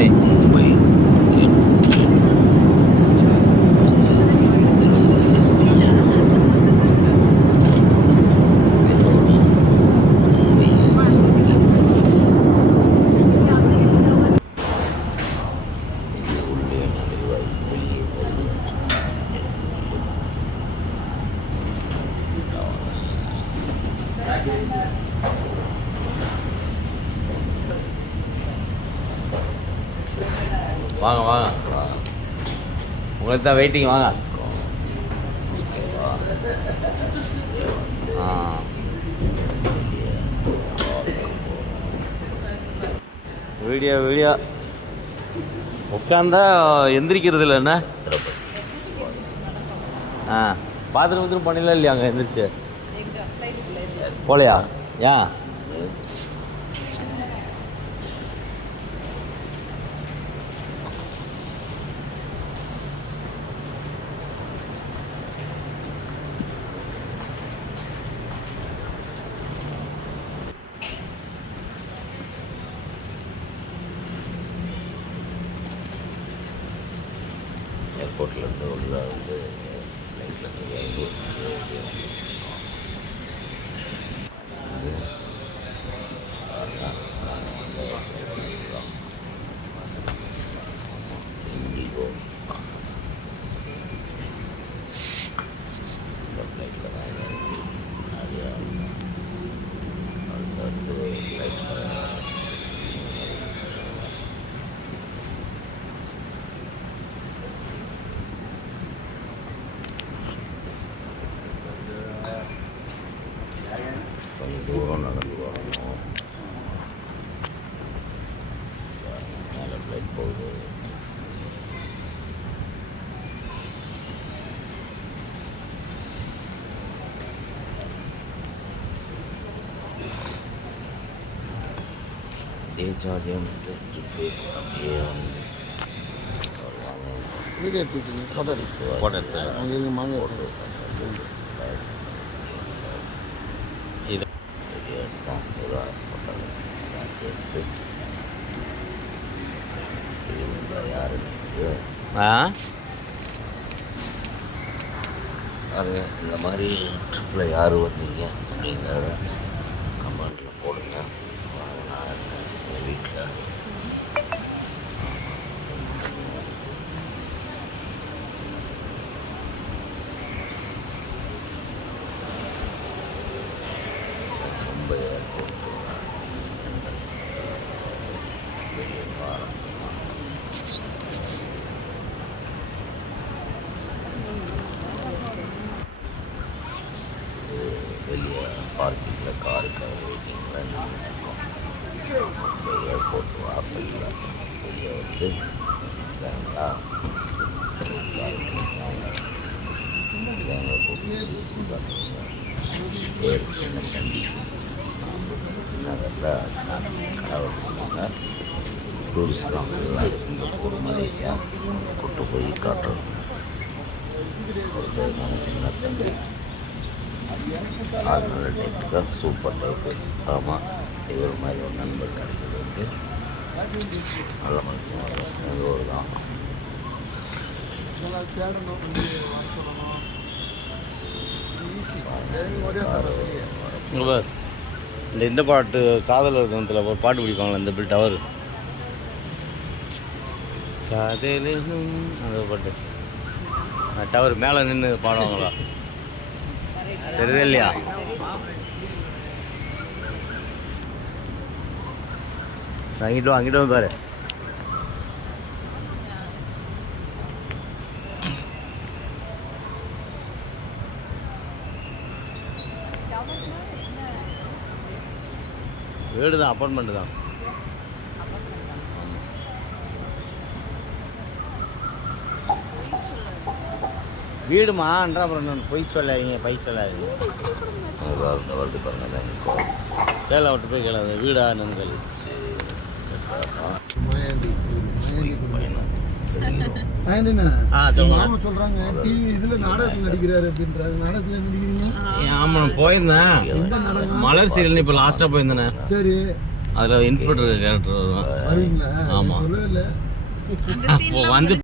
い。つも வாங்க வாங்க. உங்களுக்கு தான் வெயிட்டிங் வாங்க வீடியோ வீடியோ. உட்காந்தா எந்திரிக்கிறது என்ன? ஆ. பாத்ரூம் பாத்ரூம் பண்ணிடலாம் இல்லையா அங்கே எந்திரிச்சு? போலையா? ஏன் ஏர்போர்ட்ல இருந்து உள்ள வந்து ஃப்ளைட்ல இருந்து இறங்கி 예절이었는데 예언데 이게 비슷한 카드를 있어요. 버렸어요. 당연히 많이 오래 걸렸어요. எடுத்தோம் ஒரு ஹாஸ்பிட்டல் எல்லாத்தையும் எடுத்து யாருன்னு ஆ? பாருங்க இந்த மாதிரி ட்ரிப்பில் யார் வந்தீங்க அப்படிங்கிறத பார்க்கிங்கில் காருக்காக வெயிட்டிங்கில் இருக்கோம் இந்த ஏர்போர்ட் வாசலில் வெளியே வந்து நிற்கிறாங்களா? பேர் சின்ன தண்டி நகரில் ஸ்நாக்ஸ் கடை வச்சுருந்தாங்க சிங்கப்பூர் மலேசியா கூட்டு போய் காட்டுறோம் ஒரு சின்ன அதனால டைப் தான் சூப்பர் டைப்பு ஆமாம் இவர் மாதிரி ஒரு நண்பர் கிடைக்கிறது வந்து நல்ல மனுஷன். வரும் எங்கள் ஊர் தான். இந்த இந்த பாட்டு காதலர் தினத்தில் ஒரு பாட்டு பிடிப்பாங்களே இந்த பில் டவர் காதலும் அந்த பாட்டு. டவர் மேலே நின்று பாடுவாங்களா? தெரியுது இல்லையா அங்கிட்டு அங்கிட்டு வந்து பாரு. வீடு தான் அப்பார்ட்மெண்ட் தான். வீடுமான்ற அப்புறம் நான் பொய் சொல்லாதீங்க பை சொல்லாதீங்க. வருது பாருங்க தான் கேள விட்டு போய் கேள வீடா என்னன்னு கேளு. மாயாண்டி ஸ்லீப் பயணம் சரிங்களா மாயாண்டிண்ணா ஆ, எங்க சொல்லுங்க. மாமா சொல்றாங்க டிவி இதுல நாடகத்தில் நடிக்கிறாரு அப்படின்றாங்க நாடகத்தில் நடிக்கிறீங்க? ஆமாம் நான் போயிருந்தேன். எந்த நாடகம்? மலர் சீரியல் இப்போ லாஸ்ட்டாக போயிருந்தேனே. சரி. அதில் இன்ஸ்பெக்டர் கேரக்டர் வருவீங்களா? ஆமா. வந்து